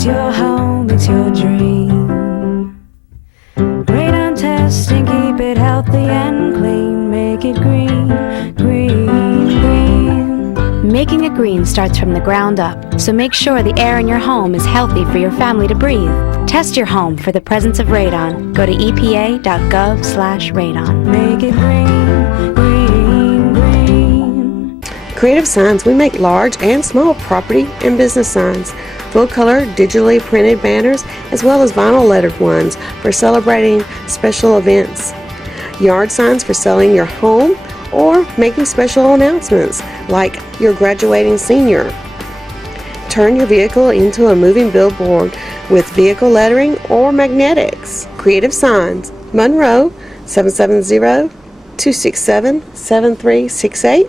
It's your home, it's your dream. Radon testing, keep it healthy and clean. Make it green, green, green. Making it green starts from the ground up, so make sure the air in your home is healthy for your family to breathe. Test your home for the presence of radon. Go to epa.gov/radon. Make it green, green, green. Creative Signs, we make large and small property and business signs, full-color, digitally printed banners, as well as vinyl lettered ones for celebrating special events. Yard signs for selling your home or making special announcements like your graduating senior. Turn your vehicle into a moving billboard with vehicle lettering or magnetics. Creative Signs, Monroe, 770-267-7368.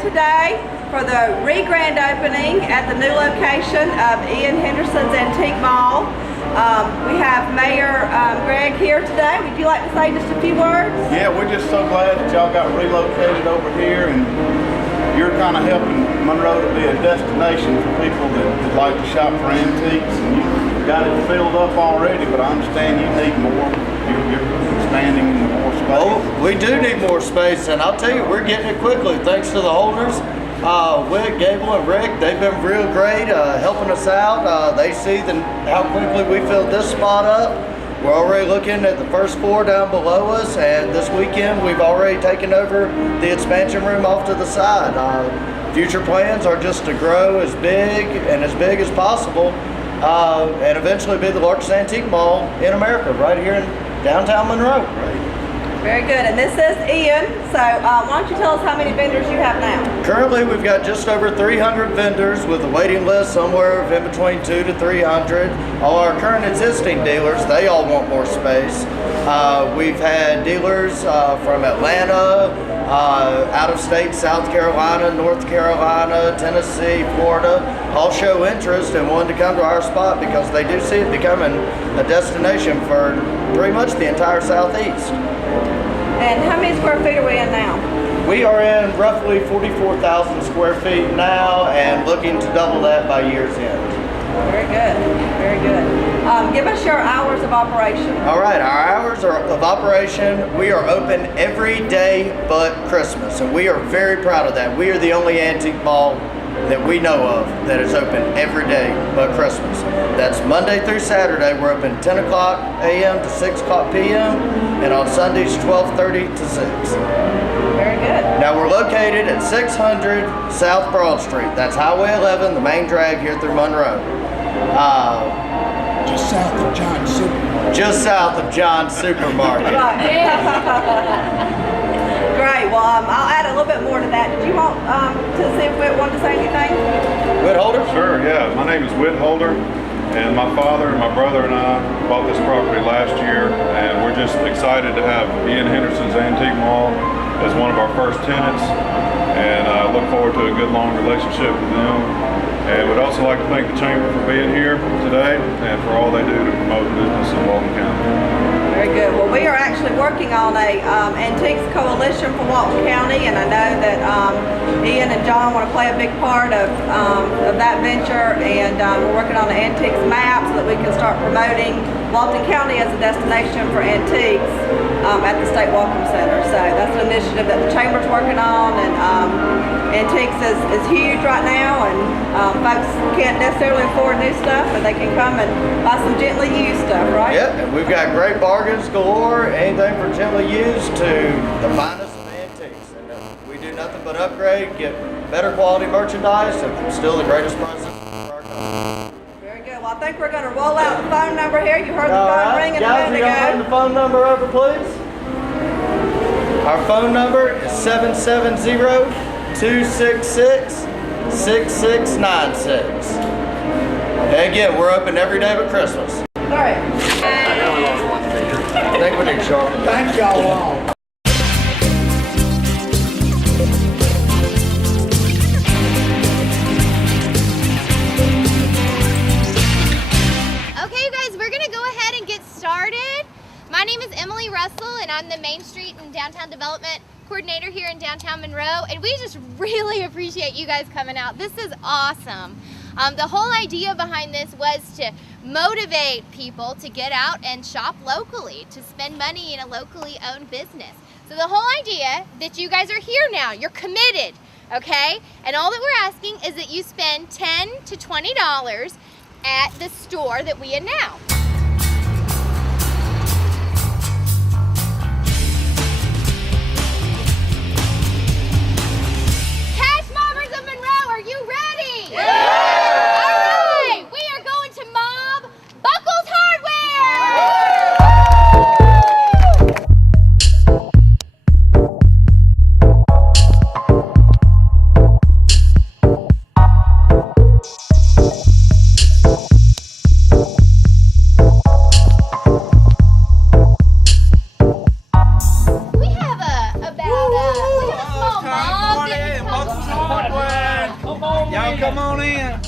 Today for the re-grand opening at the new location of Ian Henderson's Antique Mall. We have Mayor Greg here today. Would you like to say just a few words? Yeah, we're just so glad that y'all got relocated over here, and you're kind of helping Monroe to be a destination for people that like to shop for antiques. And you got it filled up already, but I understand you need more. You're expanding into more space. Oh, we do need more space, and I'll tell you, we're getting it quickly thanks to the holders. Wick, Gable, and Rick, they've been real great helping us out. They see how quickly we filled this spot up. We're already looking at the first floor down below us, and this weekend we've already taken over the expansion room off to the side. Future plans are just to grow as big as possible, and eventually be the largest antique mall in America, right here in downtown Monroe. Very good. And this is Ian. So why don't you tell us how many vendors you have now? Currently, we've got just over 300 vendors with a waiting list somewhere in between 200 to 300. All our current existing dealers, they all want more space. We've had dealers from Atlanta, out of state, South Carolina, North Carolina, Tennessee, Florida, all show interest and wanting to come to our spot because they do see it becoming a destination for pretty much the entire Southeast. And how many square feet are we in now? We are in roughly 44,000 square feet now and looking to double that by year's end. Very good, very good. Give us your hours of operation. All right, our hours of operation, we are open every day but Christmas, and we are very proud of that. We are the only antique mall that we know of that is open every day but Christmas. That's Monday through Saturday. We're open 10 o'clock a.m. to 6 o'clock p.m. and on Sundays 12:30 to 6. Very good. Now we're located at 600 South Broad Street. That's Highway 11, the main drag here through Monroe. Just south of John's Supermarket. Just south of John's Supermarket. Great. Well, I'll add a little bit more to that. Did you want to see if Whit wanted to say anything? Whit Holder? Sure, yeah. My name is Whit Holder, and my father and my brother and I bought this property last year, and we're just excited to have Ian Henderson's Antique Mall as one of our first tenants, and I look forward to a good long relationship with them. And would also like to thank the Chamber for being here today and for all they do to promote business in Walton County. Very good. Well, we are actually working on a antiques coalition for Walton County, and I know that Ian and John want to play a big part of that venture, and we're working on the antiques map so that we can start promoting Walton County as a destination for antiques at the State Welcome Center. So that's an initiative that the Chamber's working on, and antiques is huge right now, and folks can't necessarily afford new stuff, but they can come and buy some gently used stuff, right? Yep, and we've got great bargains galore, anything for gently used to the finest of antiques. And we do nothing but upgrade, get better quality merchandise, and still the greatest prices for our customers. Very good. Well, I think we're going to roll out the phone number here. You heard the phone ringing a minute ago. Guys, the phone number over, please. Our phone number is 770-266-6696. And again, we're open every day but Christmas. All right. I think we need Charlotte. Thank y'all all. Okay, you guys, we're gonna go ahead and get started. My name is Emily Russell, and I'm the Main Street and Downtown Development Coordinator here in downtown Monroe, and we just really appreciate you guys coming out. This is awesome. The whole idea behind this was to motivate people to get out and shop locally, to spend money in a locally owned business. So the whole idea that you guys are here now, you're committed, okay? And all that we're asking is that you spend $10 to $20 at the store that we announce. Cash Mobbers of Monroe, are you ready? Yeah! All right, we are going to mob Buckles Hardware! We have a small mob. Y'all come on in.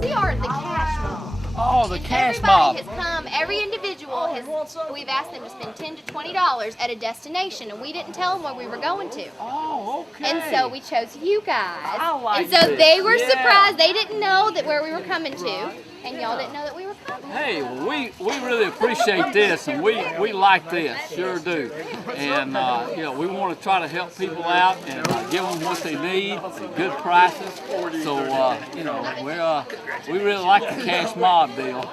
We are the cash mob. Oh, the cash Everybody mob. has come, every individual has, we've asked them to spend $10 to $20 at a destination, and we didn't tell them where we were going to. Oh, okay. And so we chose you guys. I like and so this. they were Yeah. surprised. They didn't know that where we were coming to, and y'all didn't know that we were coming. Hey, we really appreciate this, and we like this, sure do. And you know, we want to try to help people out and give them what they need at good prices. So you know, we really like the cash mob deal.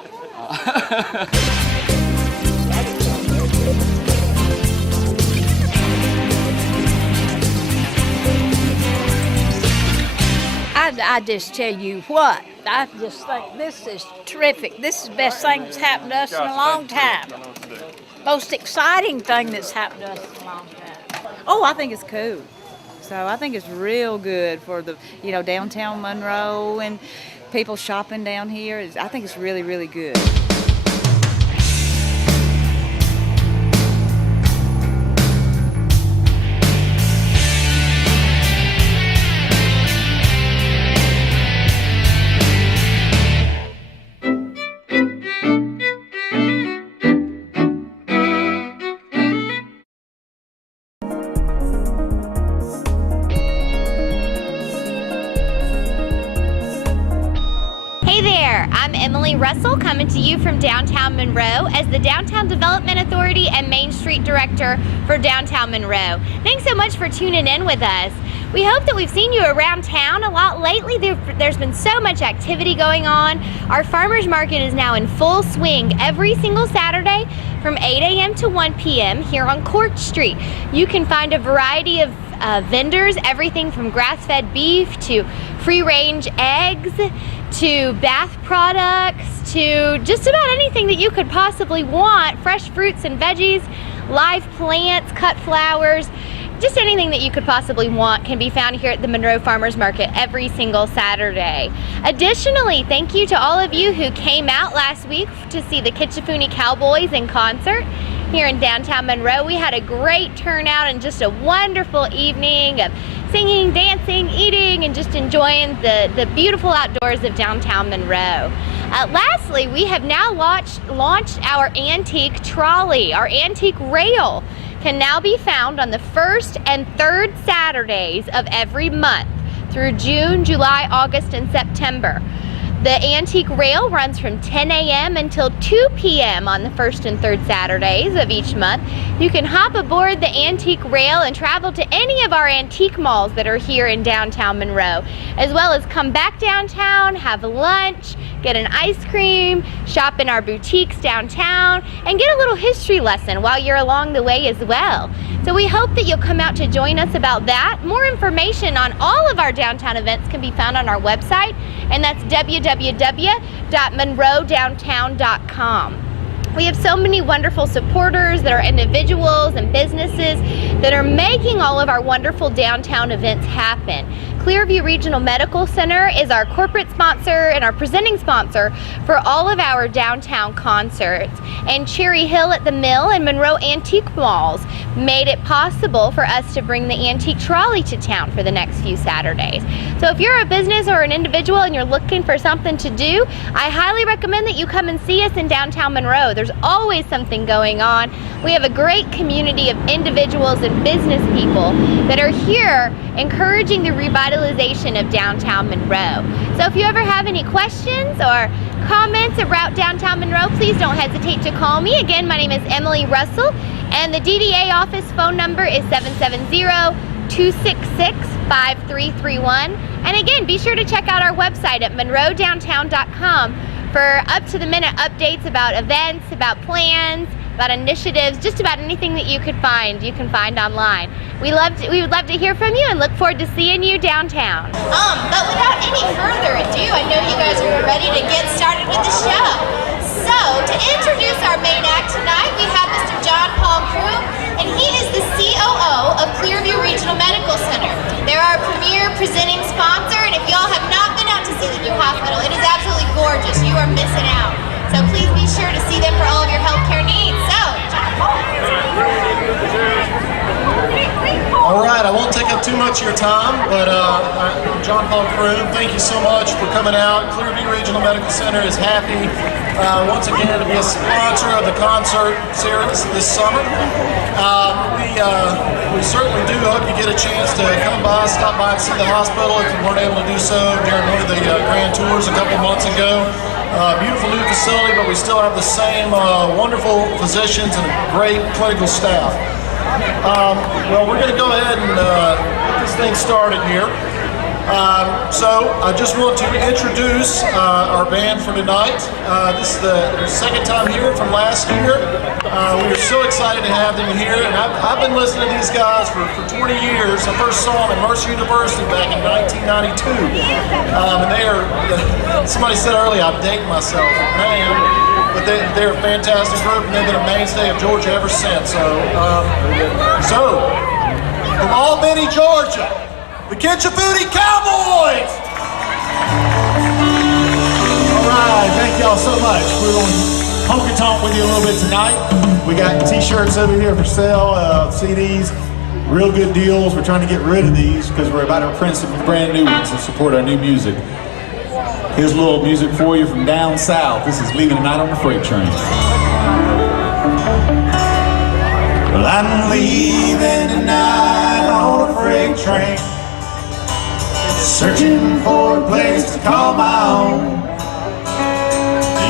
I just tell you what, I just think this is terrific. This is the best thing that's happened to us in a long time. Most exciting thing that's happened to us in a long time. Oh, I think it's cool. So I think it's real good for the, downtown Monroe and people shopping down here. I think it's really, really good. Hey there, I'm Emily Russell coming to you from downtown Monroe as the Downtown Development Authority and Main Street Director for downtown Monroe. Thanks so much for tuning in with us. We hope that we've seen you around town a lot lately. There's been so much activity going on. Our farmers market is now in full swing every single Saturday from 8 a.m. to 1 p.m. here on Court Street. You can find a variety of vendors, everything from grass-fed beef to free-range eggs to bath products to just about anything that you could possibly want. Fresh fruits and veggies, live plants, cut flowers, just anything that you could possibly want can be found here at the Monroe Farmers Market every single Saturday. Additionally, thank you to all of you who came out last week to see the Kitchafoonee Cowboys in concert here in downtown Monroe. We had a great turnout and just a wonderful evening of singing, dancing, eating, and just enjoying the beautiful outdoors of downtown Monroe. Lastly, we have now launched our antique trolley. Our antique rail can now be found on the first and third Saturdays of every month through June, July, August, and September. The antique rail runs from 10 a.m. until 2 p.m. on the first and third Saturdays of each month. You can hop aboard the antique rail and travel to any of our antique malls that are here in downtown Monroe, as well as come back downtown, have lunch, get an ice cream, shop in our boutiques downtown, and get a little history lesson while you're along the way as well. So we hope that you'll come out to join us about that. More information on all of our downtown events can be found on our website, and that's www.monroedowntown.com. We have so many wonderful supporters that are individuals and businesses that are making all of our wonderful downtown events happen, Clearview Regional Medical Center is our corporate sponsor and our presenting sponsor for all of our downtown concerts. And Cherry Hill at the Mill and Monroe Antique Malls made it possible for us to bring the antique trolley to town for the next few Saturdays. So if you're a business or an individual and you're looking for something to do, I highly recommend that you come and see us in downtown Monroe. There's always something going on. We have a great community of individuals and business people that are here encouraging the revitalization of downtown Monroe. So if you ever have any questions or comments about downtown Monroe, please don't hesitate to call me. Again, my name is Emily Russell, and the DDA office phone number is 770-266-5331. And again, be sure to check out our website at monroedowntown.com for up-to-the-minute updates about events, about plans, about initiatives, just about anything that you can find online. We would love to hear from you and look forward to seeing you downtown. But without any further ado, I know you guys are ready to get started with the show. So, to introduce our main act tonight, we have Mr. John Paul Crew, and he is the COO of Clearview Regional Medical Center. They're our premier presenting sponsor, and if y'all have not been out to see the new hospital, it is absolutely gorgeous. You are missing out. So please be sure to see them for all of your healthcare needs. So, John Paul. All right, I won't take up too much of your time, but I'm John Paul Crew. Thank you so much for coming out. Clearview Regional Medical Center is happy once again to be a sponsor of the concert series this summer. We certainly do hope you get a chance to come by, stop by and see the hospital if you weren't able to do so during one of the grand tours a couple months ago. Beautiful new facility, but we still have the same wonderful physicians and a great clinical staff. Well, we're going to go ahead and get this thing started here. So I just want to introduce our band for tonight. This is the second time here from last year. We are so excited to have them here, and I've been listening to these guys for 20 years. I first saw them at Mercer University back in 1992. And they are, somebody said earlier, I'm dating myself. I am. But they're a fantastic group, and they've been a mainstay of Georgia ever since. So from Albany, Georgia, the Kitchafoodie Cowboys! All right, thank y'all so much. We're going to honky tonk with you a little bit tonight. We got t-shirts over here for sale, CDs, real good deals. We're trying to get rid of these because we're about to print some brand new ones to support our new music. Here's a little music for you from down south. This is Leaving Tonight on the Freight Train. Well, I'm leaving tonight on a freight train, searching for a place to call my own.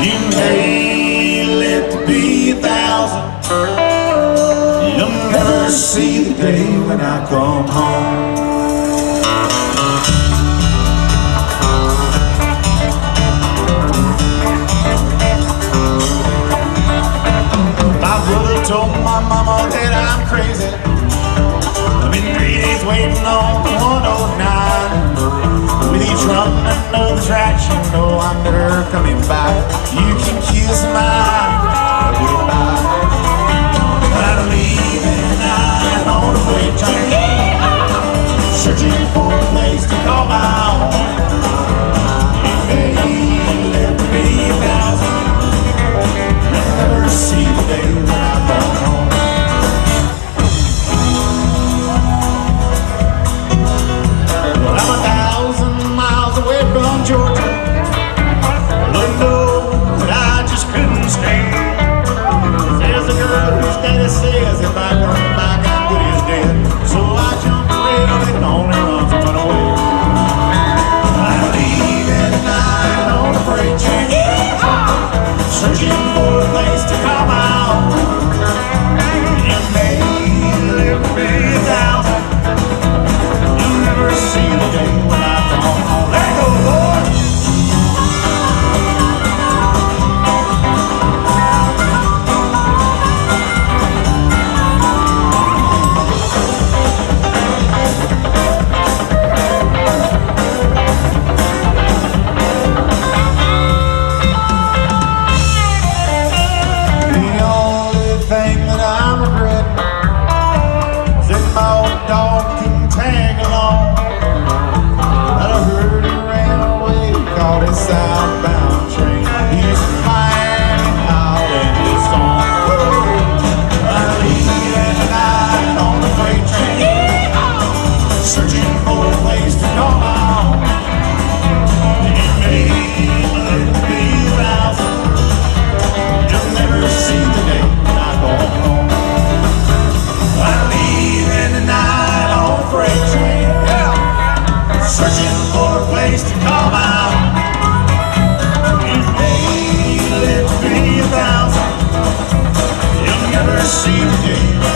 You may live to be 1,000. You'll never see the day when I come home. Told my mama that I'm crazy. I've been 3 days waiting on the 109. With each run another track, you know I'm never coming back. You can kiss my goodbye. I'm leaving tonight on a freight train, searching for a place to call my own. You may live to be 1,000. Never see the day when I come home. Well, I'm 1,000 miles away from Georgia. Lord knows that I just couldn't stay. There's a girl whose daddy says if I come back, I'm good as dead. So I jumped right on it and only runs and run away. I'm leaving tonight on a freight train, searching for a place to call my own. You may live to be 1,000. You'll never see the day when I come home. Let go, Lord.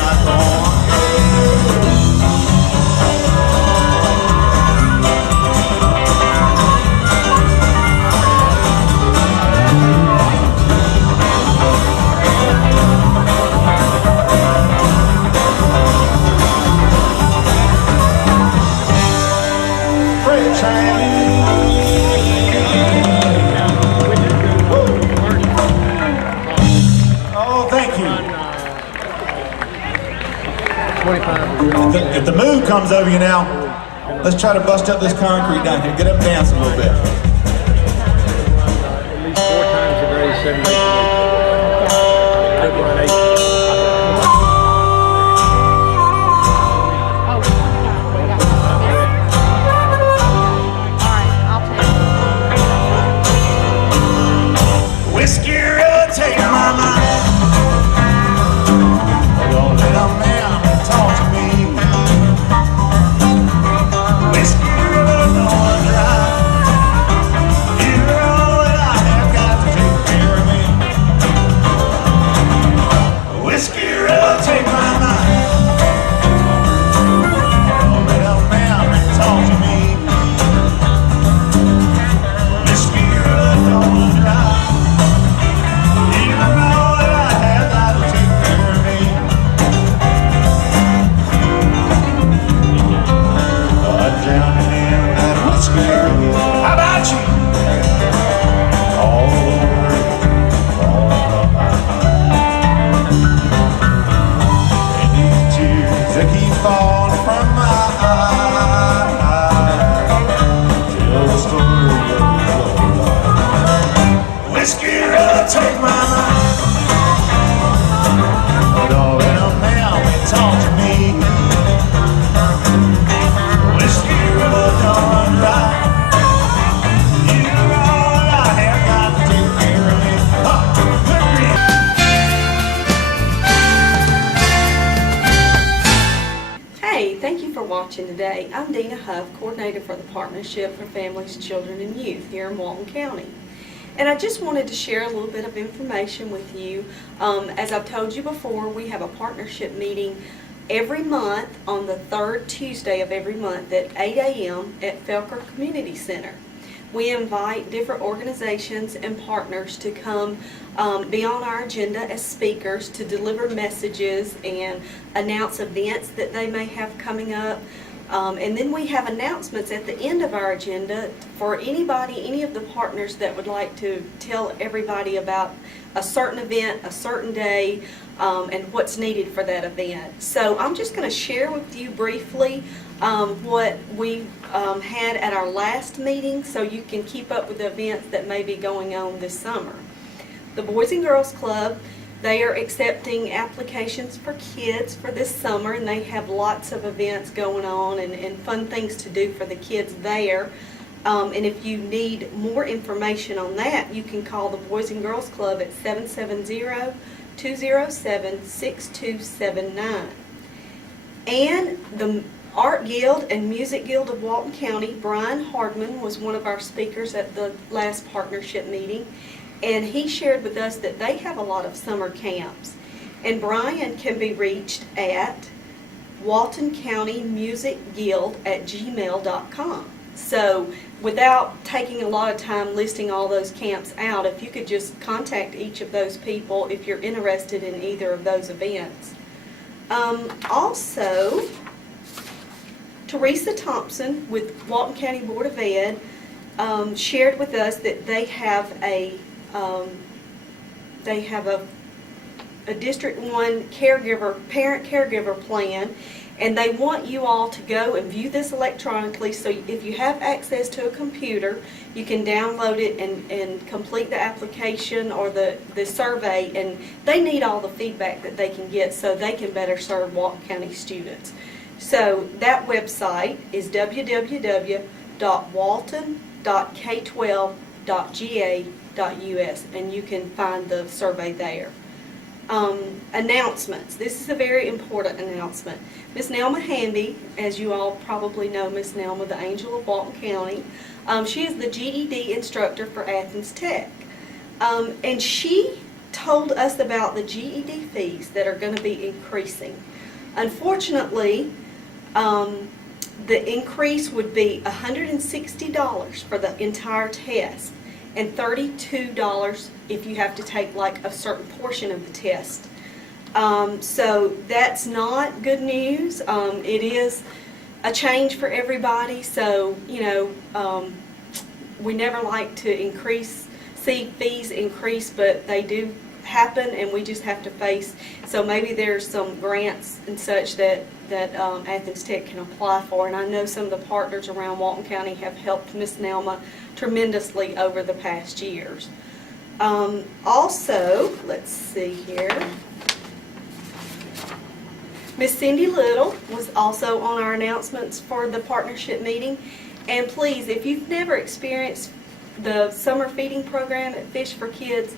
not gonna freight Oh, thank you. If the mood comes over you now, let's try to bust up this concrete down here. Get up and dance a little bit. At least 4 times a day, 7 days a week. Could run 8. Whiskey will take my mind. Don't let a man talk to me. Whiskey will don't drive. You're all that I have got to take care of me. Whiskey will take my mind. Don't let a man talk to me. Whiskey will don't drive. How about you? All over, all about. And these tears that keep falling from my eyes tell the story of love. Whiskey will take my mind. But all them now they talk to me. Whiskey will don't right. Hey, thank you for watching today. I'm Dina Huff, Coordinator for the Partnership for Families, Children, and Youth here in Walton County. And I just wanted to share a little bit of information with you. As I've told you before, we have a partnership meeting every month on the 3rd Tuesday of every month at 8 a.m. at Felker Community Center. We invite different organizations and partners to come be on our agenda as speakers to deliver messages and announce events that they may have coming up. And then we have announcements at the end of our agenda for anybody, any of the partners that would like to tell everybody about a certain event, a certain day, and what's needed for that event. So I'm just going to share with you briefly what we had at our last meeting so you can keep up with the events that may be going on this summer. The Boys and Girls Club, they are accepting applications for kids for this summer, and they have lots of events going on and fun things to do for the kids there. And if you need more information on that, you can call the Boys and Girls Club at 770-207-6279. And the Art Guild and Music Guild of Walton County, Brian Hardman was one of our speakers at the last partnership meeting, and he shared with us that they have a lot of summer camps. And Brian can be reached at waltoncountymusicguild@gmail.com. So without taking a lot of time listing all those camps out, if you could just contact each of those people if you're interested in either of those events. Also, Teresa Thompson with Walton County Board of Ed shared with us that they have a District 1 parent-caregiver plan, and they want you all to go and view this electronically. So if you have access to a computer, you can download it and complete the application or the survey, and they need all the feedback that they can get so they can better serve Walton County students. So that website is www.walton.k12.ga.us, and you can find the survey there. Announcements. This is a very important announcement. Miss Nelma Hamby, as you all probably know Miss Nelma, the Angel of Walton County, she is the GED instructor for Athens Tech. And she told us about the GED fees that are going to be increasing. Unfortunately, the increase would be $160 for the entire test and $32 if you have to take like a certain portion of the test. So that's not good news. It is a change for everybody, so we never like to see fees increase, but they do happen, and we just have to face. So maybe there's some grants and such that Athens Tech can apply for, and I know some of the partners around Walton County have helped Miss Nelma tremendously over the past years. Also, let's see here. Miss Cindy Little was also on our announcements for the partnership meeting. And please, if you've never experienced the summer feeding program at Fish for Kids,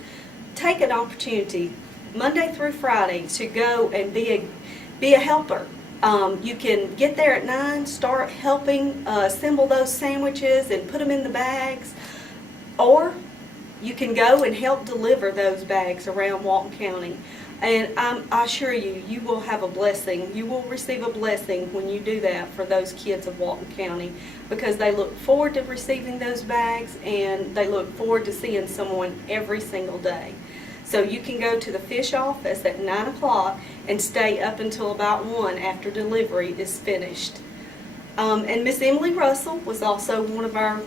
take an opportunity Monday through Friday to go and be a helper. You can get there at 9, start helping assemble those sandwiches and put them in the bags, or you can go and help deliver those bags around Walton County. And I assure you, you will have a blessing. You will receive a blessing when you do that for those kids of Walton County, because they look forward to receiving those bags, and they look forward to seeing someone every single day. So you can go to the fish office at 9 o'clock and stay up until about 1 after delivery is finished. And Miss Emily Russell was also one of our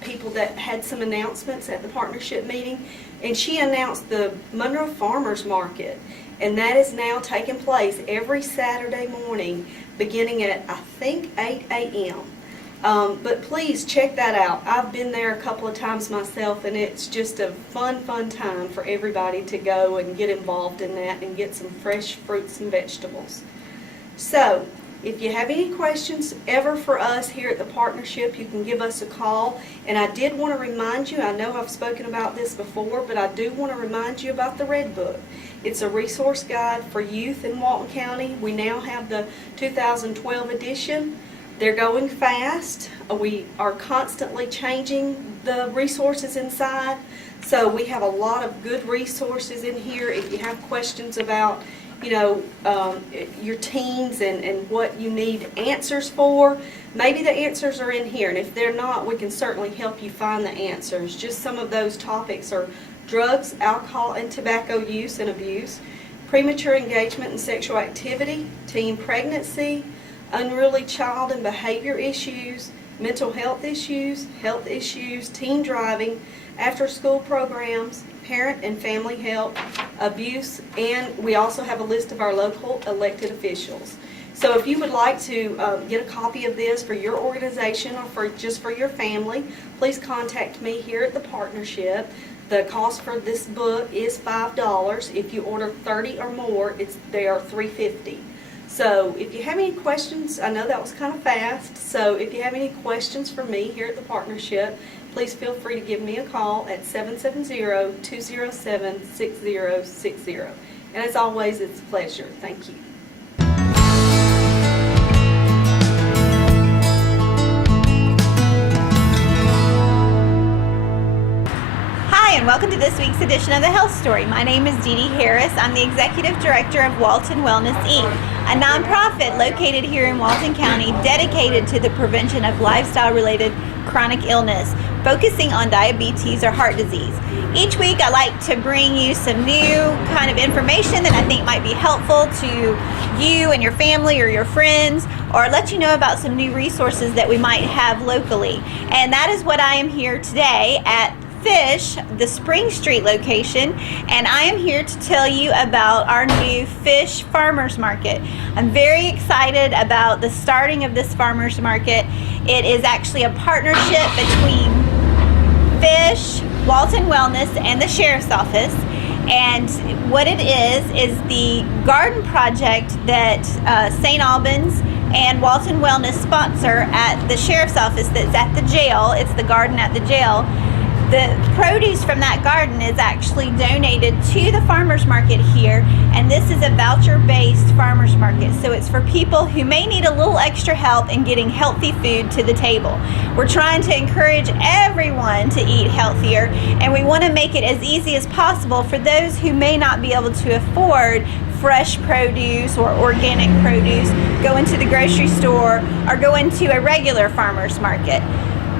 people that had some announcements at the partnership meeting, and she announced the Monroe Farmers Market, and that is now taking place every Saturday morning beginning at I think 8 a.m. But please check that out. I've been there a couple of times myself, and it's just a fun time for everybody to go and get involved in that and get some fresh fruits and vegetables. So if you have any questions ever for us here at the partnership, you can give us a call. And I did want to remind you, I know I've spoken about this before, but I do want to remind you about the Red Book. It's a resource guide for youth in Walton County. We now have the 2012 edition. They're going fast. We are constantly changing the resources inside. So we have a lot of good resources in here. If you have questions about your teens and what you need answers for, maybe the answers are in here, and if they're not, we can certainly help you find the answers. Just some of those topics are drugs, alcohol and tobacco use and abuse, premature engagement and sexual activity, teen pregnancy, unruly child and behavior issues, mental health issues, teen driving, after school programs, parent and family health, abuse, and we also have a list of our local elected officials. So if you would like to get a copy of this for your organization or just for your family, please contact me here at the partnership. The cost for this book is $5. If you order 30 or more, they are $3.50. So if you have any questions, I know that was kind of fast, so if you have any questions for me here at the partnership, please feel free to give me a call at 770-207-6060. And as always, it's a pleasure. Thank you. Hi, and welcome to this week's edition of The Health Story. My name is Dee Dee Harris. I'm the Executive Director of Walton Wellness, Inc., a nonprofit located here in Walton County dedicated to the prevention of lifestyle-related chronic illness, focusing on diabetes or heart disease. Each week I like to bring you some new kind of information that I think might be helpful to you and your family or your friends, or let you know about some new resources that we might have locally. And that is what I am here today at Fish, the Spring Street location, and I am here to tell you about our new Fish Farmers Market. I'm very excited about the starting of this farmers market. It is actually a partnership between Fish, Walton Wellness, and the Sheriff's Office. And what it is the garden project that St. Albans and Walton Wellness sponsor at the Sheriff's Office that's at the jail. It's the garden at the jail. The produce from that garden is actually donated to the farmers market here, and this is a voucher-based farmers market, so it's for people who may need a little extra help in getting healthy food to the table. We're trying to encourage everyone to eat healthier, and we want to make it as easy as possible for those who may not be able to afford fresh produce or organic produce, go into the grocery store, or go into a regular farmer's market.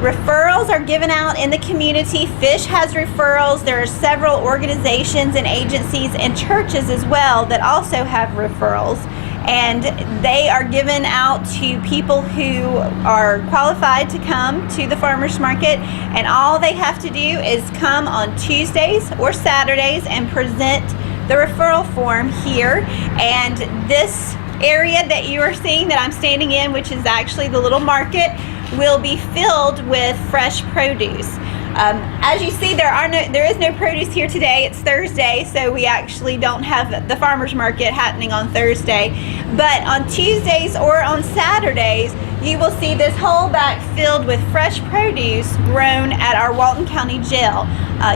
Referrals are given out in the community. Fish has referrals. There are several organizations and agencies and churches as well that also have referrals. And they are given out to people who are qualified to come to the farmers market, and all they have to do is come on Tuesdays or Saturdays and present the referral form here. And this area that you are seeing that I'm standing in, which is actually the little market, will be filled with fresh produce. As you see, there is no produce here today. It's Thursday, so we actually don't have the farmers market happening on Thursday. But on Tuesdays or on Saturdays, you will see this whole back filled with fresh produce grown at our Walton County Jail.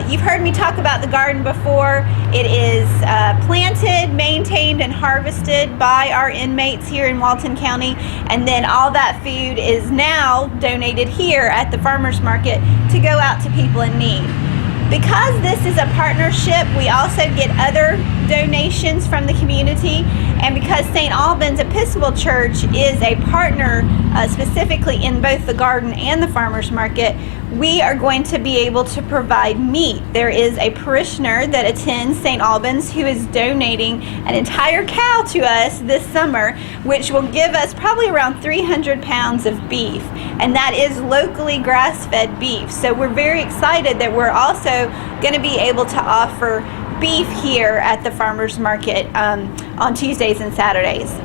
You've heard me talk about the garden before. It is planted, maintained, and harvested by our inmates here in Walton County, and then all that food is now donated here at the farmers market to go out to people in need. Because this is a partnership, we also get other donations from the community, and because St. Albans Episcopal Church is a partner specifically in both the garden and the farmers market, we are going to be able to provide meat. There is a parishioner that attends St. Albans who is donating an entire cow to us this summer, which will give us probably around 300 pounds of beef, and that is locally grass-fed beef. So we're very excited that we're also going to be able to offer beef here at the farmers market on Tuesdays and Saturdays.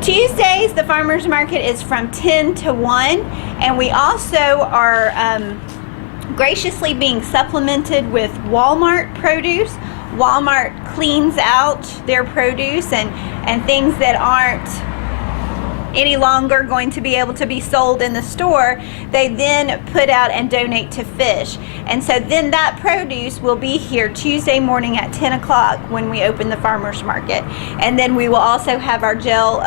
Tuesdays, the farmers market is from 10 to 1, and we also are graciously being supplemented with Walmart produce. Walmart cleans out their produce and things that aren't any longer going to be able to be sold in the store, they then put out and donate to fish. And so then that produce will be here Tuesday morning at 10 o'clock when we open the farmers market. And then we will also have our jail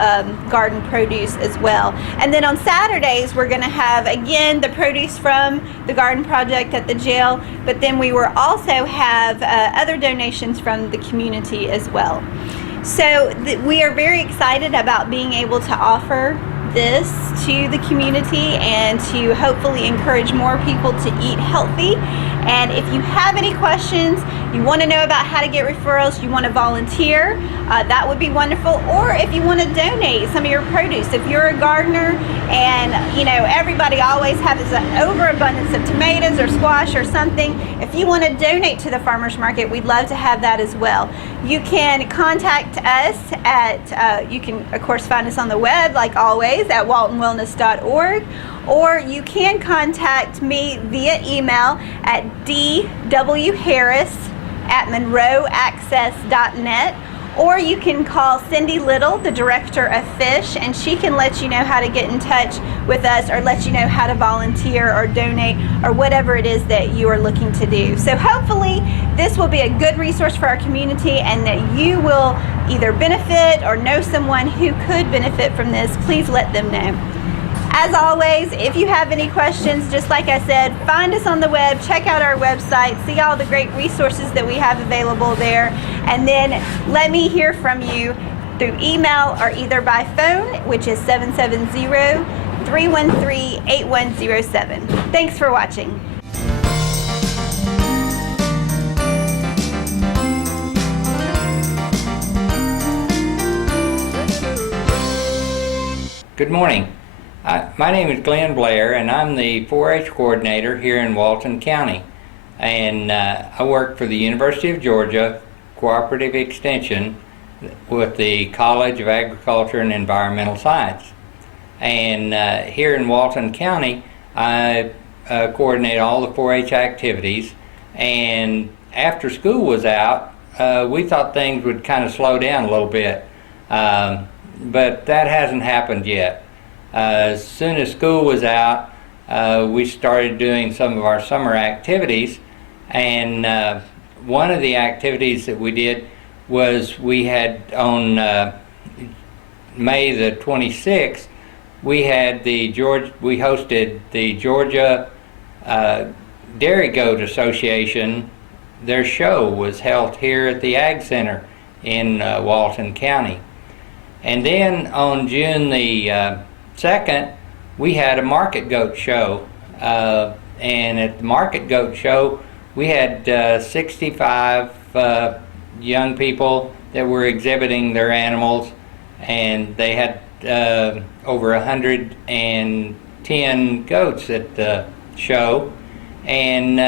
garden produce as well. And then on Saturdays, we're going to have, again, the produce from the garden project at the jail, but then we will also have other donations from the community as well. So we are very excited about being able to offer this to the community and to hopefully encourage more people to eat healthy. And if you have any questions, you want to know about how to get referrals, you want to volunteer, that would be wonderful. Or if you want to donate some of your produce, if you're a gardener and everybody always has an overabundance of tomatoes or squash or something, if you want to donate to the farmers market, we'd love to have that as well. You can contact us at, you can of course find us on the web like always at waltonwellness.org, or you can contact me via email at dwharris@monroeaccess.net, or you can call Cindy Little, the director of fish, and she can let you know how to get in touch with us or let you know how to volunteer or donate or whatever it is that you are looking to do. So hopefully this will be a good resource for our community and that you will either benefit or know someone who could benefit from this. Please let them know. As always, if you have any questions, just like I said, find us on the web, check out our website, see all the great resources that we have available there, and then let me hear from you through email or either by phone, which is 770-313-8107. Thanks for watching. Good morning. My name is Glenn Blair, and I'm the 4-H coordinator here in Walton County. And I work for the University of Georgia Cooperative Extension with the College of Agriculture and Environmental Science. And here in Walton County, I coordinate all the 4-H activities. And after school was out, we thought things would kind of slow down a little bit. But that hasn't happened yet. As soon as school was out, we started doing some of our summer activities, and one of the activities that we did was we had on May the 26th, we hosted the Georgia Dairy Goat Association. Their show was held here at the Ag Center in Walton County. And then on June the 2nd, we had a market goat show. And at the market goat show, we had 65 young people that were exhibiting their animals, and they had over 110 goats at the show, and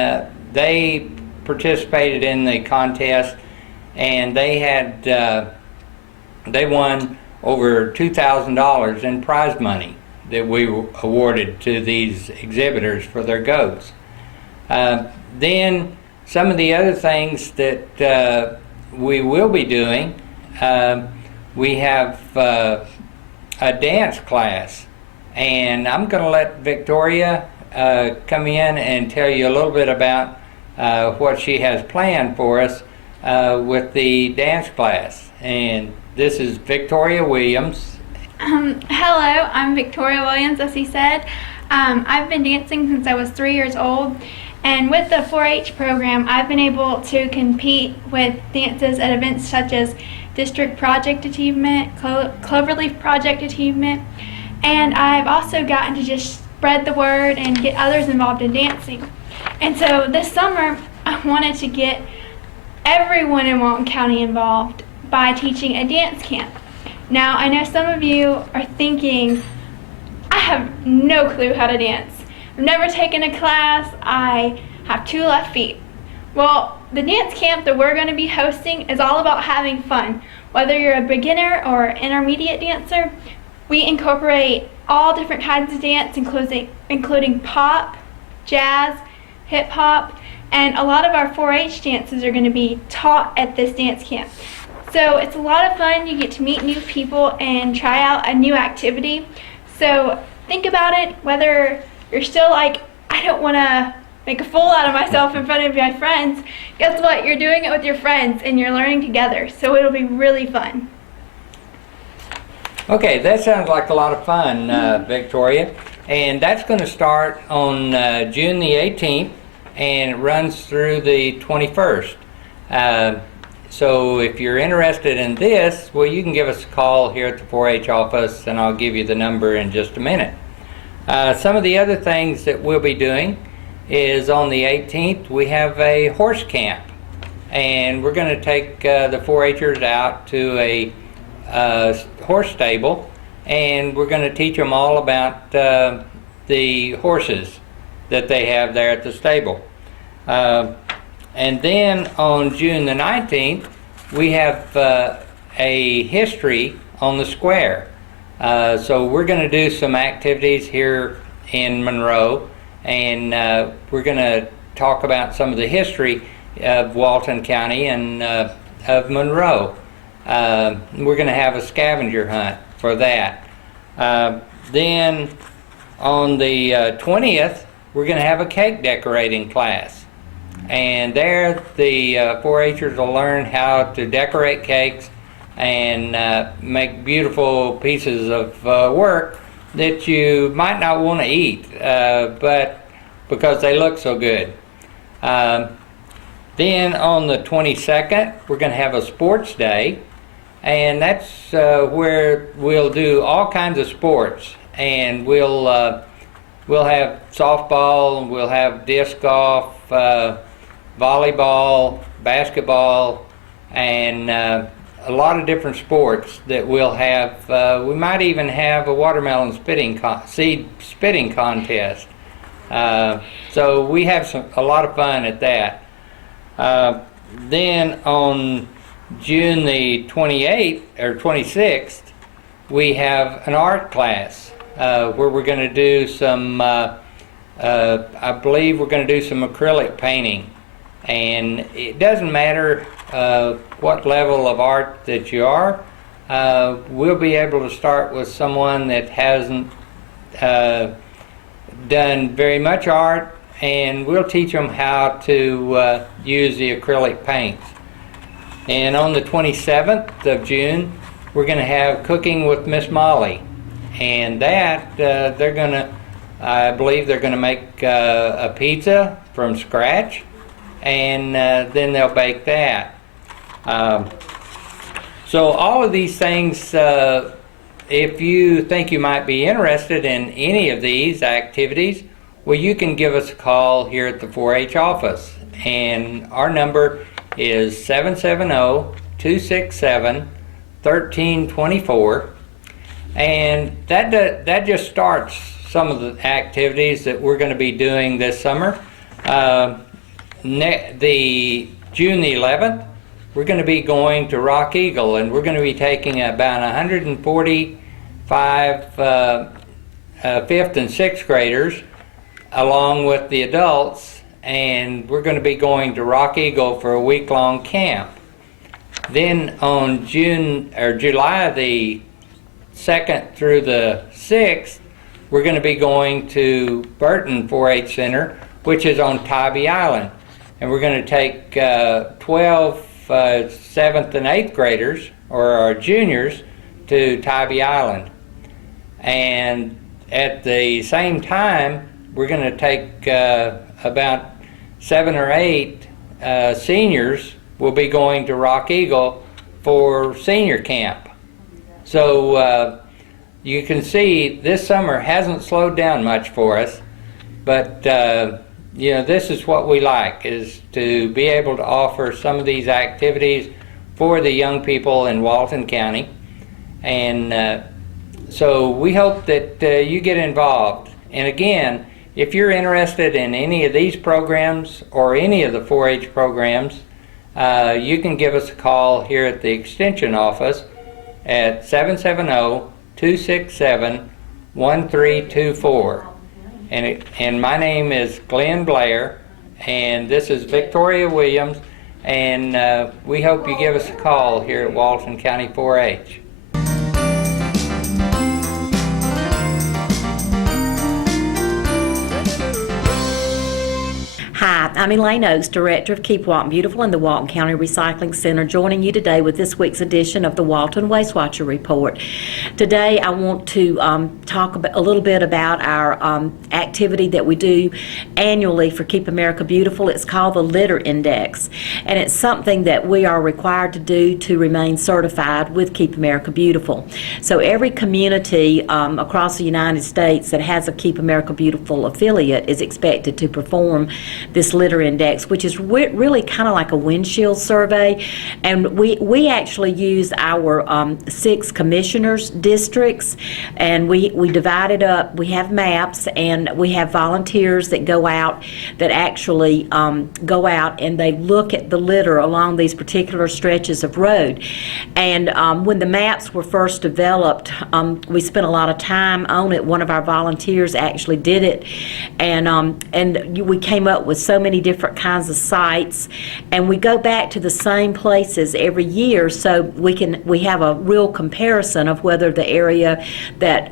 they participated in the contest, and they had they won over $2,000 in prize money that we awarded to these exhibitors for their goats. Then some of the other things that we will be doing, we have a dance class, and I'm going to let Victoria come in and tell you a little bit about what she has planned for us with the dance class. And this is Victoria Williams. Hello, I'm Victoria Williams, as he said. I've been dancing since I was 3 years old, and with the 4-H program, I've been able to compete with dances at events such as District Project Achievement, Cloverleaf Project Achievement, and I've also gotten to just spread the word and get others involved in dancing. And so this summer, I wanted to get everyone in Walton County involved by teaching a dance camp. Now, I know some of you are thinking, I have no clue how to dance. I've never taken a class. I have 2 left feet. Well, the dance camp that we're going to be hosting is all about having fun. Whether you're a beginner or intermediate dancer, we incorporate all different kinds of dance, including pop, jazz, hip hop, and a lot of our 4-H dances are going to be taught at this dance camp. So it's a lot of fun. You get to meet new people and try out a new activity. So think about it, whether you're still like, I don't want to make a fool out of myself in front of my friends. Guess what? You're doing it with your friends and you're learning together. So it'll be really fun. Okay, that sounds like a lot of fun, Victoria. And that's going to start on June the 18th, and it runs through the 21st. So if you're interested in this, well, you can give us a call here at the 4-H office, and I'll give you the number in just a minute. Some of the other things that we'll be doing is on the 18th, we have a horse camp. And we're going to take the 4-Hers out to a horse stable, and we're going to teach them all about the horses that they have there at the stable. And then on June the 19th, we have a history on the square. So we're going to do some activities here in Monroe, and we're going to talk about some of the history of Walton County and of Monroe. We're going to have a scavenger hunt for that. Then on the 20th, we're going to have a cake decorating class. And there the 4-Hers will learn how to decorate cakes and make beautiful pieces of work that you might not want to eat, but because they look so good. Then on the 22nd, we're going to have a sports day, and that's where we'll do all kinds of sports, and we'll have softball, we'll have disc golf, volleyball, basketball, and a lot of different sports that we'll have. We might even have a watermelon seed spitting contest. So we have a lot of fun at that. Then on June the 28th or 26th, we have an art class where we're going to do some, I believe we're going to do some acrylic painting. And it doesn't matter what level of art that you are. We'll be able to start with someone that hasn't done very much art, and we'll teach them how to use the acrylic paints. And on the 27th of June, we're going to have Cooking with Miss Molly. And that, they're going to, I believe they're going to make a pizza from scratch, and then they'll bake that. So all of these things, if you think you might be interested in any of these activities, well, you can give us a call here at the 4-H office. And our number is 770-267-1324. And that just starts some of the activities that we're going to be doing this summer. The June the 11th, we're going to be going to Rock Eagle, and we're going to be taking about 145 fifth and sixth graders along with the adults, and we're going to be going to Rock Eagle for a week-long camp. Then on July the 2nd through the 6th, we're going to be going to Burton 4-H Center, which is on Tybee Island. And we're going to take 12 7th and 8th graders, or our juniors, to Tybee Island. And at the same time, we're going to take about 7 or 8 seniors will be going to Rock Eagle for senior camp. So you can see this summer hasn't slowed down much for us, but you know, this is what we like, is to be able to offer some of these activities for the young people in Walton County. And so we hope that you get involved. And again, if you're interested in any of these programs or any of the 4-H programs, you can give us a call here at the Extension office at 770-267-1324. And my name is Glenn Blair, and this is Victoria Williams, and we hope you give us a call here at Walton County 4-H. Hi, I'm Elaine Oakes, Director of Keep Walton Beautiful and the Walton County Recycling Center, joining you today with this week's edition of the Walton Waste Watcher Report. Today I want to talk a little bit about our activity that we do annually for Keep America Beautiful. It's called the Litter Index, and it's something that we are required to do to remain certified with Keep America Beautiful. So every community across the United States that has a Keep America Beautiful affiliate is expected to perform this litter index, which is really kind of like a windshield survey. And we actually use our 6 commissioners' districts, and we divide it up. We have maps, and we have volunteers that go out, that actually go out and they look at the litter along these particular stretches of road. And when the maps were first developed, we spent a lot of time on it. One of our volunteers actually did it, and we came up with so many different kinds of sites, and we go back to the same places every year, so we have a real comparison of whether the area that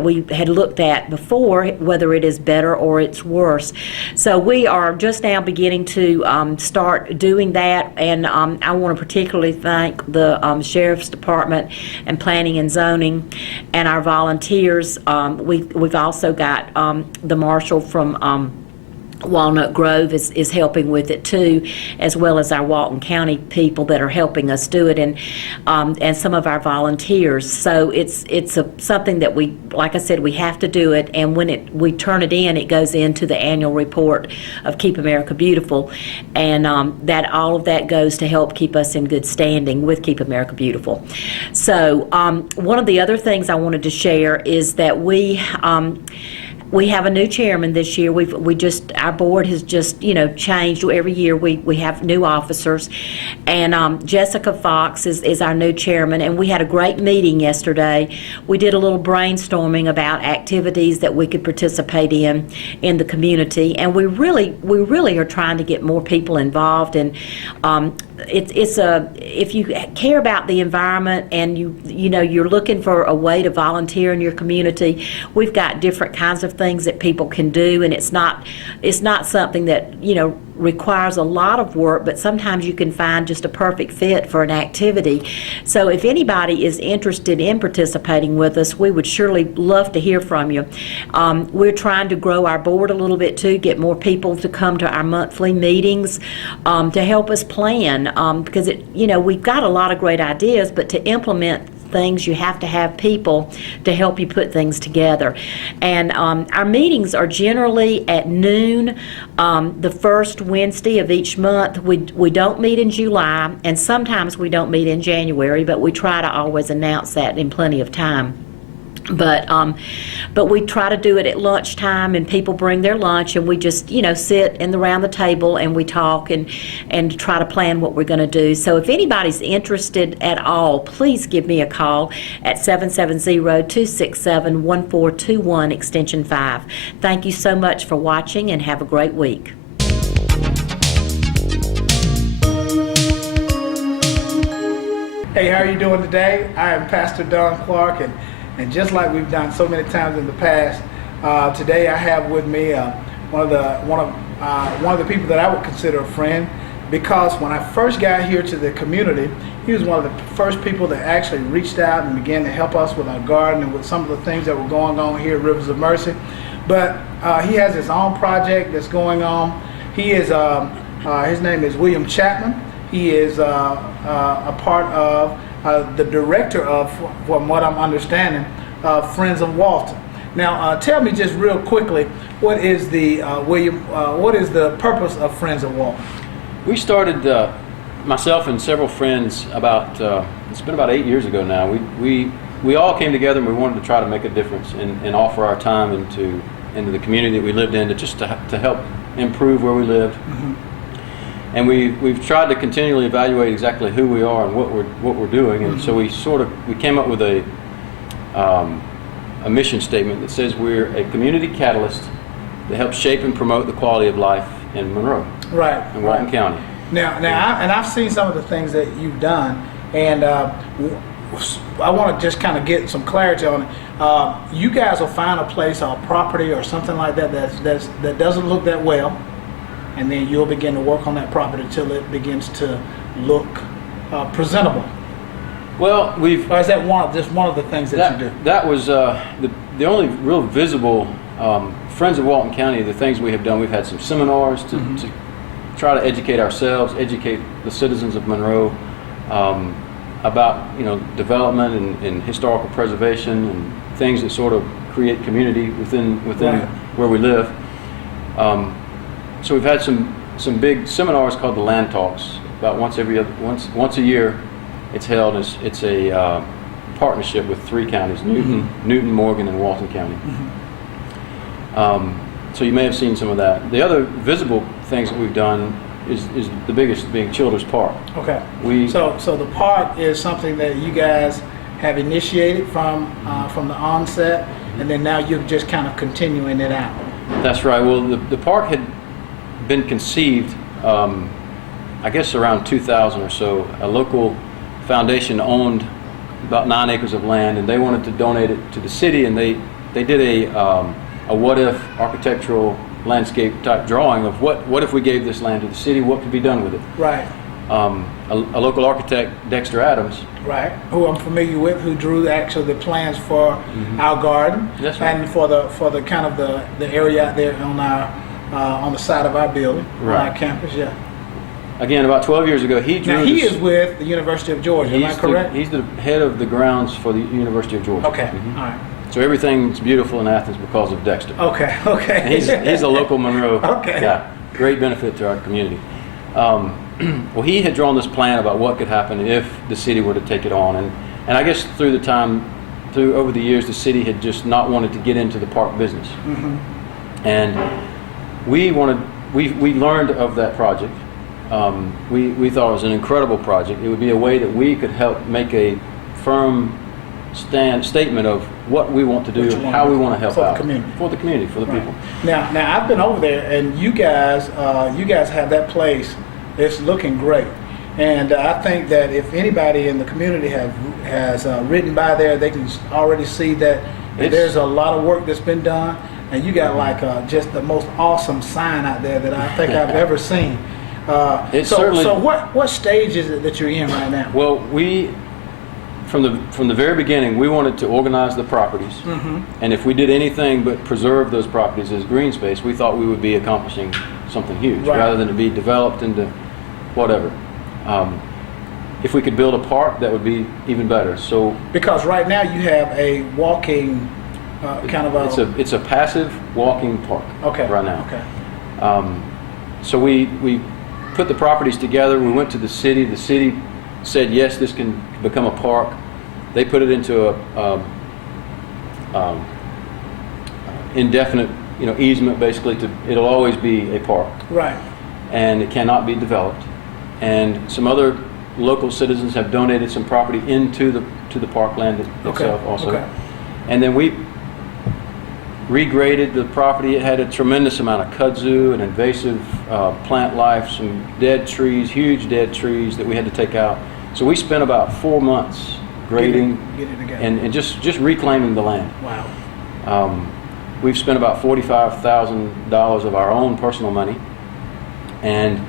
we had looked at before, whether it is better or it's worse. So we are just now beginning to start doing that, and I want to particularly thank the Sheriff's Department and Planning and Zoning and our volunteers. We've also got the marshal from Walnut Grove is helping with it too, as well as our Walton County people that are helping us do it, and some of our volunteers. So it's something that we, like I said, we have to do it, and when we turn it in, it goes into the annual report of Keep America Beautiful, and that all of that goes to help keep us in good standing with Keep America Beautiful. So one of the other things I wanted to share is that we have a new chairman this year. Our board has just changed. Every year we have new officers, and Jessica Fox is our new chairman, and we had a great meeting yesterday. We did a little brainstorming about activities that we could participate in the community, and we really are trying to get more people involved. And if you care about the environment and you're looking for a way to volunteer in your community, we've got different kinds of things that people can do, and it's not something that requires a lot of work, but sometimes you can find just a perfect fit for an activity. So if anybody is interested in participating with us, we would surely love to hear from you. We're trying to grow our board a little bit too, get more people to come to our monthly meetings to help us plan, because we've got a lot of great ideas, but to implement things, you have to have people to help you put things together. And our meetings are generally at noon, the first Wednesday of each month. We don't meet in July, and sometimes we don't meet in January, but we try to always announce that in plenty of time. But we try to do it at lunchtime, and people bring their lunch, and we just sit around the table and we talk and try to plan what we're going to do. So if anybody's interested at all, please give me a call at 770-267-1421 extension 5. Thank you so much for watching, and have a great week. Hey, how are you doing today? I am Pastor Don Clark, and just like we've done so many times in the past, today I have with me one of the people that I would consider a friend, because when I first got here to the community, he was one of the first people that actually reached out and began to help us with our garden and with some of the things that were going on here at Rivers of Mercy. But he has his own project that's going on. He is his name is William Chapman. He is a part of the director of, from what I'm understanding, Friends of Walton. Now, tell me just real quickly, what is the what is the purpose of Friends of Walton? We started, myself and several friends, it's been about 8 years ago now. We all came together and we wanted to try to make a difference and offer our time into the community that we lived in, to help improve where we lived. Mm-hmm. And we've tried to continually evaluate exactly who we are and what we're doing, and so we came up with a mission statement that says we're a community catalyst that helps shape and promote the quality of life in Monroe, right, in Walton County. Now, I've seen some of the things that you've done, and I want to just kind of get some clarity on it. You guys will find a place or a property or something like that that doesn't look that well, and then you'll begin to work on that property until it begins to look presentable. Well, or is that one of the things that you do? That was the only real visible Friends of Walton County. The things we have done, we've had some seminars to try to educate ourselves, educate the citizens of Monroe about development and historical preservation and things that sort of create community within right. where we live. So we've had some big seminars called the Land Talks. About once a year, it's held. It's a partnership with 3 counties: Newton, Morgan, and Walton County. So you may have seen some of that. The other visible things that we've done is the biggest being Childers Park. Okay. So the park is something that you guys have initiated from the onset, and then now you're just kind of continuing it out. That's right. Well, the park had been conceived, I guess around 2000 or so. A local foundation owned about 9 acres of land, and they wanted to donate it to the city, and they did a what-if architectural landscape type drawing of what if we gave this land to the city, what could be done with it. Right. A local architect, Dexter Adams. Right, who I'm familiar with, who drew actually the plans for our garden. That's right. And for the kind of the area out there on the side of our building, right. On our campus, yeah. Again, about 12 years ago, he drew. Now he is with the University of Georgia. Am I correct? He's the head of the grounds for the University of Georgia. Okay, all right. So everything's beautiful in Athens because of Dexter. Okay. And he's a local Monroe okay. guy. Great benefit to our community. Well, he had drawn this plan about what could happen if the city were to take it on, and I guess over the years, the city had just not wanted to get into the park business, and we learned of that project. We thought it was an incredible project. It would be a way that we could help make a firm statement of what we want to do and how we want to help out for the community, for the people. Now I've been over there, and you guys have that place. It's looking great, and I think that if anybody in the community has ridden by there, they can already see that there's a lot of work that's been done, and you got like just the most awesome sign out there that I think I've ever seen. So what stage is it that you're in right now? Well, from the very beginning, we wanted to organize the properties, and if we did anything but preserve those properties as green space, we thought we would be accomplishing something huge, rather than to be developed into whatever. If we could build a park, that would be even better. So because right now you have a walking kind of a... It's a passive walking park. Okay. Right now. Okay. So we put the properties together. We went to the city. The city said yes, this can become a park. They put it into a indefinite, easement, basically. It'll always be a park. Right. And it cannot be developed. And some other local citizens have donated some property into the parkland itself also. Okay. And then we regraded the property. It had a tremendous amount of kudzu and invasive plant life, some dead trees, huge dead trees that we had to take out. So we spent about 4 months grading and just reclaiming the land. Wow. We've spent about $45,000 of our own personal money, and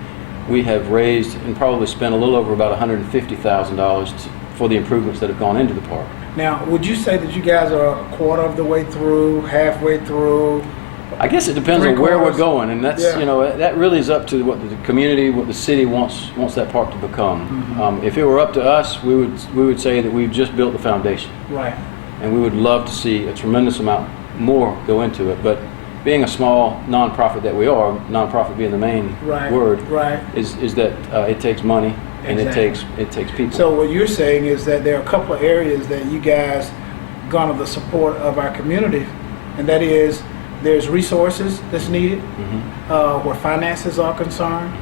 we have raised and probably spent a little over about $150,000 for the improvements that have gone into the park. Now, would you say that you guys are a quarter of the way through, halfway through? I guess it depends on where we're going, and that's Yeah. that really is up to what the community, what the city wants that park to become. If it were up to us, we would say that we've just built the foundation, Right. and we would love to see a tremendous amount more go into it. But being a small nonprofit that we are, nonprofit being the main word, is that it takes money and Exactly. it takes people. So what you're saying is that there are a couple of areas that you guys garner the support of our community, and that is there's resources that's needed where finances are concerned,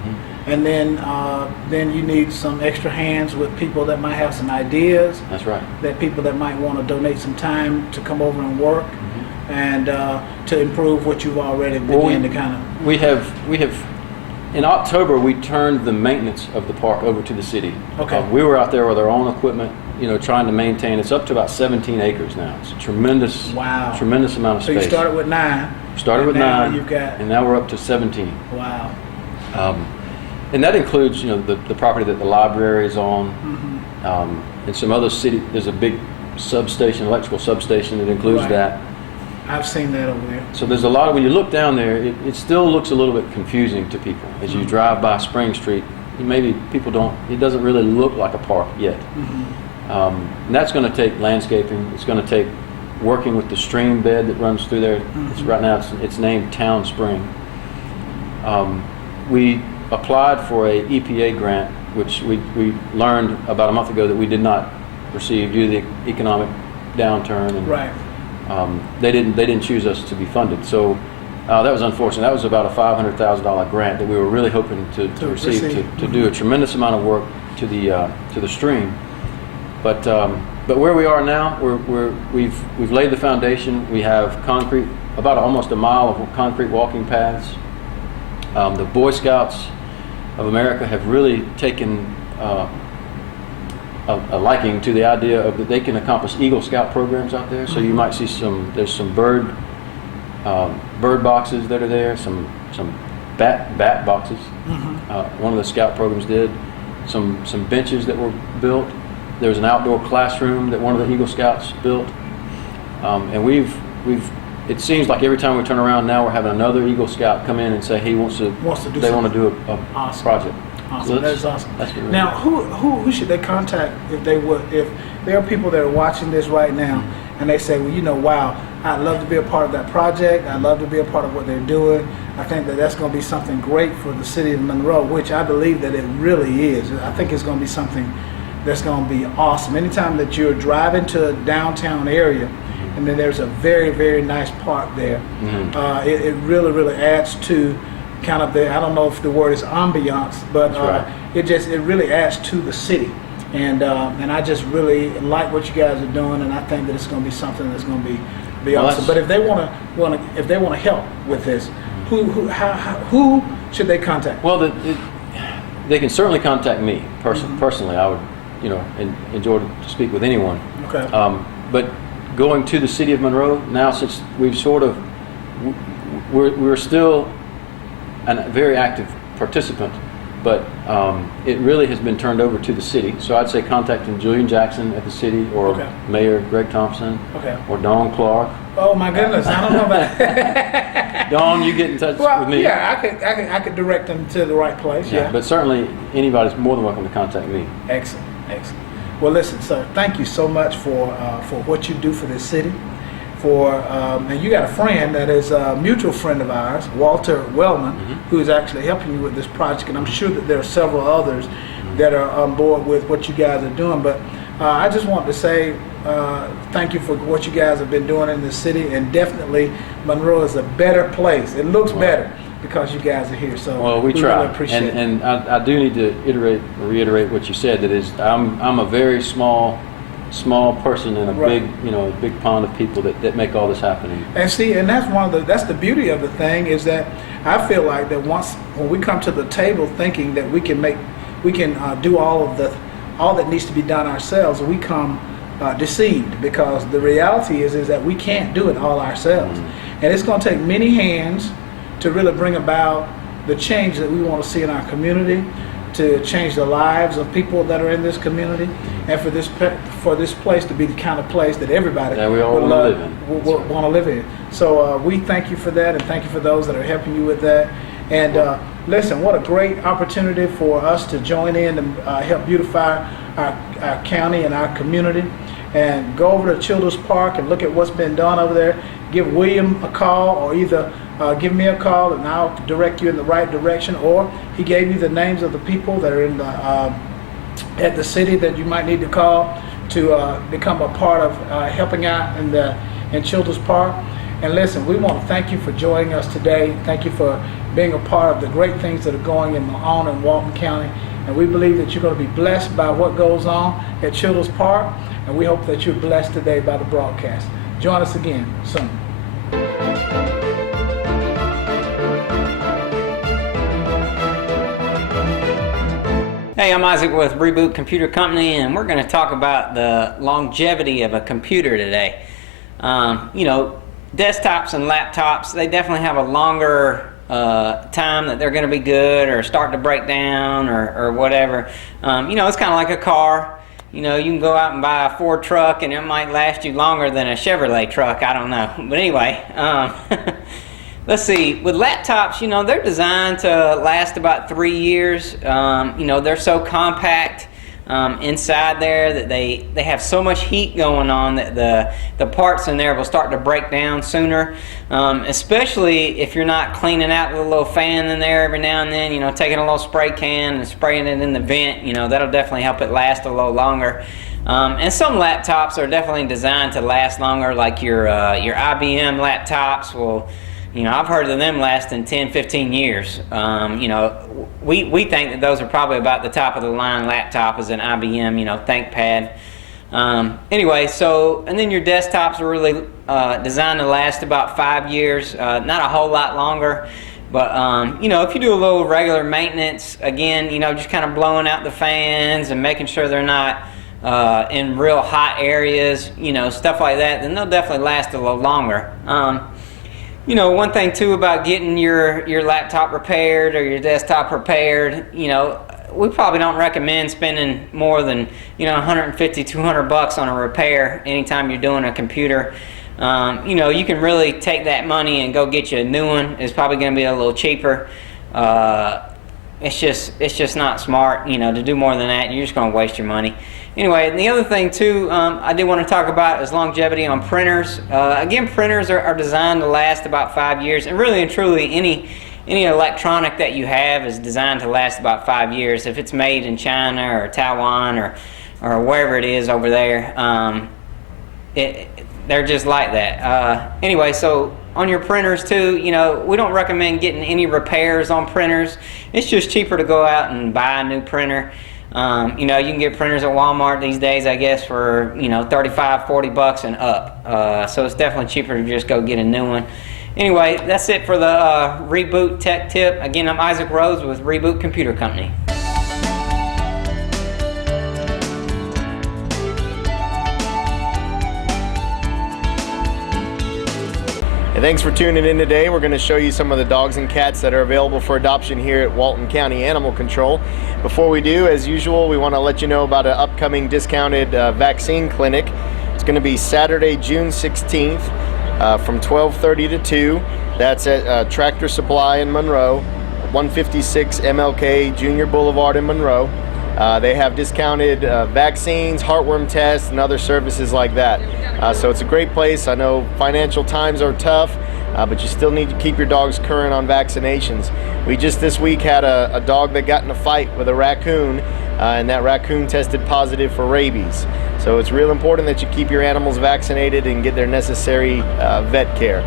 and then you need some extra hands with people that might have some ideas. That's right. That people that might want to donate some time to come over and work and to improve what you've already begun to kind of. We have in October we turned the maintenance of the park over to the city. Okay. We were out there with our own equipment, trying to maintain. It's up to about 17 acres now. It's a tremendous amount of So space. you started with 9. Started with now 9, you've got, and now we're up to 17. Wow. And that includes, the property that the library is on, and some other city. There's a big substation, electrical substation that includes that. I've seen that over there. So there's a lot of, when you look down there, it still looks a little bit confusing to people. As you drive by Spring Street, maybe people don't, it doesn't really look like a park yet. And that's going to take landscaping. It's going to take working with the stream bed that runs through there. It's, right now it's named Town Spring. We applied for a EPA grant, which we learned about a month ago that we did not receive due to the economic downturn. And, they didn't choose us to be funded. So that was unfortunate. That was about a $500,000 grant that we were really hoping to receive to do a tremendous amount of work to the stream. But where we are now, we've laid the foundation. We have concrete, about almost a mile of concrete walking paths. The Boy Scouts of America have really taken a liking to the idea of that they can accomplish Eagle Scout programs out there. So you might see there's some bird boxes that are there, some bat boxes. One of the Scout programs did some benches that were built. There's an outdoor classroom that one of the Eagle Scouts built, and it seems like every time we turn around now we're having another Eagle Scout come in and say he wants to do a project. Awesome. So That's awesome. That's good. Now, who should they contact if there are people that are watching this right now and they say, well, wow, I'd love to be a part of that project. I'd love to be a part of what they're doing. I think that's going to be something great for the city of Monroe, which I believe that it really is. I think it's going to be something that's going to be awesome. Anytime that you're driving to a downtown area, and then there's a very, very nice park there, it really, really adds to kind of I don't know if the word is ambiance, but it really adds to the city. And I just really like what you guys are doing, and I think that it's going to be something that's going to be awesome. But if they want to help with this, who should they contact? Well, they can certainly contact me personally. I would enjoy to speak with anyone. Okay. But going to the city of Monroe now, since we've sort of we're still a very active participant, but it really has been turned over to the city. So I'd say contacting Julian Jackson at the city, or Okay. Mayor Greg Thompson, Okay. or Dawn Clark. Oh my goodness, I don't know about that. Dawn, you get in touch with me. Yeah, I could direct them to the right place. Yeah. But certainly anybody's more than welcome to contact me. Excellent, excellent. Well, listen, sir, thank you so much for what you do for this city. And you got a friend that is a mutual friend of ours, Walter Wellman, who is actually helping you with this project, and I'm sure that there are several others that are on board with what you guys are doing. But I just want to say thank you for what you guys have been doing in the city, and definitely Monroe is a better place. It looks better because you guys are here. So well, we try, really appreciate it. And I do need to reiterate what you said. That is, I'm a very small person in a big pond of people that make all this happen. And see, and that's the beauty of the thing, is that I feel like that when we come to the table thinking that we can do all that needs to be done ourselves, we come deceived, because the reality is that we can't do it all ourselves, and it's going to take many hands to really bring about the change that we want to see in our community, to change the lives of people that are in this community, and for this place to be the kind of place that everybody we all want to live in. So we thank you for that, and thank you for those that are helping you with that. And listen, what a great opportunity for us to join in and help beautify our county and our community. And go over to Children's Park and look at what's been done over there. Give William a call, or either give me a call and I'll direct you in the right direction, or he gave you the names of the people that are in at the city that you might need to call to become a part of helping out in Children's Park. And listen, we want to thank you for joining us today. Thank you for being a part of the great things that are going on in Walton County. And we believe that you're going to be blessed by what goes on at Children's Park, and we hope that you're blessed today by the broadcast. Join us again soon. Hey, I'm Isaac with Reboot Computer Company, and we're going to talk about the longevity of a computer today. Desktops and laptops, they definitely have a longer time that they're going to be good or start to break down or whatever. It's kind of like a car. You can go out and buy a Ford truck and it might last you longer than a Chevrolet truck. I don't know. But anyway, let's see. With laptops, they're designed to last about 3 years. They're so compact inside there that they have so much heat going on that the parts in there will start to break down sooner, especially if you're not cleaning out with a little fan in there every now and then, taking a little spray can and spraying it in the vent. That'll definitely help it last a little longer. And some laptops are definitely designed to last longer, like your IBM laptops will. I've heard of them lasting 10, 15 years. We think that those are probably about the top of the line laptop as an IBM, ThinkPad. And then your desktops are really designed to last about 5 years, not a whole lot longer. But, if you do a little regular maintenance, again, just kind of blowing out the fans and making sure they're not in real hot areas, stuff like that, then they'll definitely last a little longer. One thing too about getting your laptop repaired or your desktop repaired, we probably don't recommend spending more than, $150, $200 on a repair anytime you're doing a computer. You can really take that money and go get you a new one. It's probably going to be a little cheaper. It's just not smart, to do more than that. You're just going to waste your money. Anyway, and the other thing too, I did want to talk about is longevity on printers. Again, printers are designed to last about 5 years, and really and truly, any electronic that you have is designed to last about 5 years. If it's made in China or Taiwan or wherever it is over there, they're just like that. Anyway, so on your printers too, we don't recommend getting any repairs on printers. It's just cheaper to go out and buy a new printer. You can get printers at Walmart these days, I guess, for, $35, $40 and up. So it's definitely cheaper to just go get a new one. Anyway, that's it for the Reboot Tech Tip. Again, I'm Isaac Rhodes with Reboot Computer Company. And thanks for tuning in today. We're going to show you some of the dogs and cats that are available for adoption here at Walton County Animal Control. Before we do, as usual, we want to let you know about an upcoming discounted vaccine clinic. It's going to be Saturday, June 16th from 12:30 to 2. That's at Tractor Supply in Monroe, 156 MLK Junior Boulevard in Monroe. They have discounted vaccines, heartworm tests, and other services like that. So it's a great place. I know financial times are tough, but you still need to keep your dogs current on vaccinations. We just this week had a dog that got in a fight with a raccoon, and that raccoon tested positive for rabies. So it's real important that you keep your animals vaccinated and get their necessary vet care.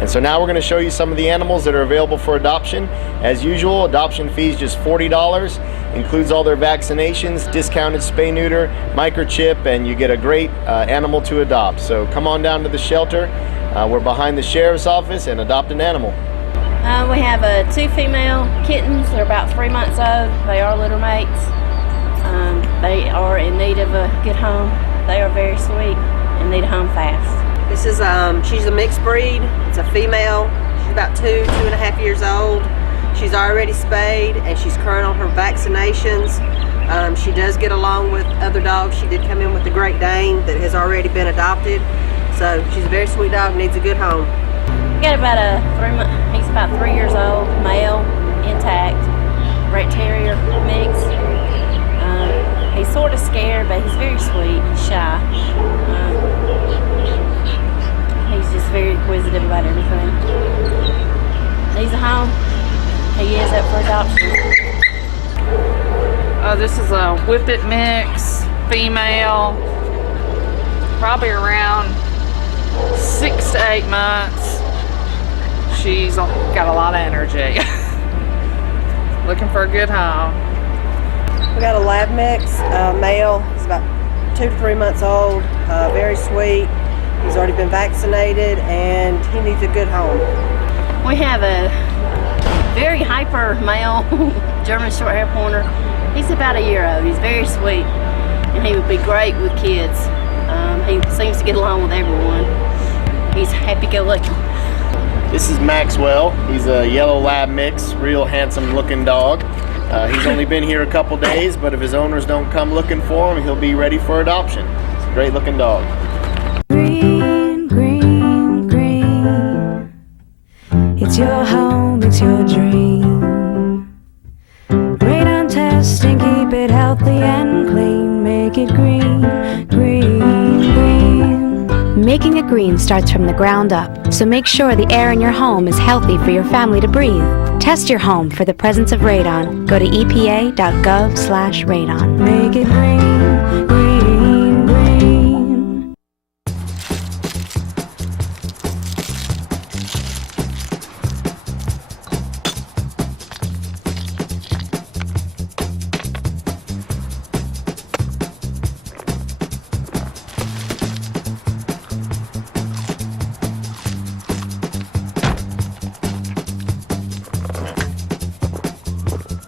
And so now we're going to show you some of the animals that are available for adoption. As usual, adoption fee is just $40. Includes all their vaccinations, discounted spay-neuter, microchip, and you get a great animal to adopt. So come on down to the shelter. We're behind the sheriff's office, and adopt an animal. We have 2 female kittens. They're about 3 months old. They are litter mates. They are in need of a good home. They are very sweet and need a home fast. This is she's a mixed breed. It's a female. She's about 2.5 years old. She's already spayed and she's current on her vaccinations. She does get along with other dogs. She did come in with the Great Dane that has already been adopted. So she's a very sweet dog, needs a good home. We got about he's about 3 years old, male, intact, Great Terrier mix. He's sort of scared, but he's very sweet. He's shy. He's just very inquisitive about everything. Needs a home. He is up for adoption. This is a Whippet mix, female, probably around 6 to 8 months. She's got a lot of energy. Looking for a good home. We got a lab mix, male. He's about 2 to 3 months old, very sweet. He's already been vaccinated and he needs a good home. We have a very hyper male German short hair pointer. He's about 1 year old. He's very sweet and he would be great with kids. He seems to get along with everyone. He's happy-go-lucky. This is Maxwell. He's a yellow lab mix, real handsome looking dog. He's only been here a couple days, but if his owners don't come looking for him, he'll be ready for adoption. It's a great looking dog. Green, green, green. It's your home, it's your dream. Radon testing, keep it healthy and clean. Make it green, green, green. Making it green starts from the ground up, so make sure the air in your home is healthy for your family to breathe. Test your home for the presence of radon. Go to epa.gov/radon. Make it green, green, green.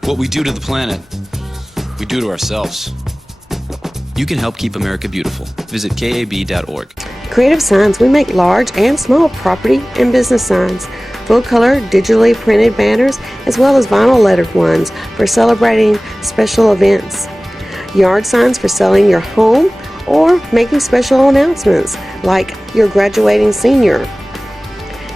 What we do to the planet, we do to ourselves. You can help keep America beautiful. Visit KAB.org. Creative Signs, we make large and small property and business signs, full color, digitally printed banners, as well as vinyl lettered ones for celebrating special events. Yard signs for selling your home or making special announcements like your graduating senior.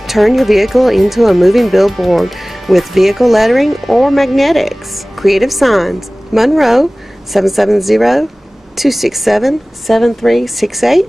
Turn your vehicle into a moving billboard with vehicle lettering or magnetics. Creative Signs, Monroe, 770-267-7368.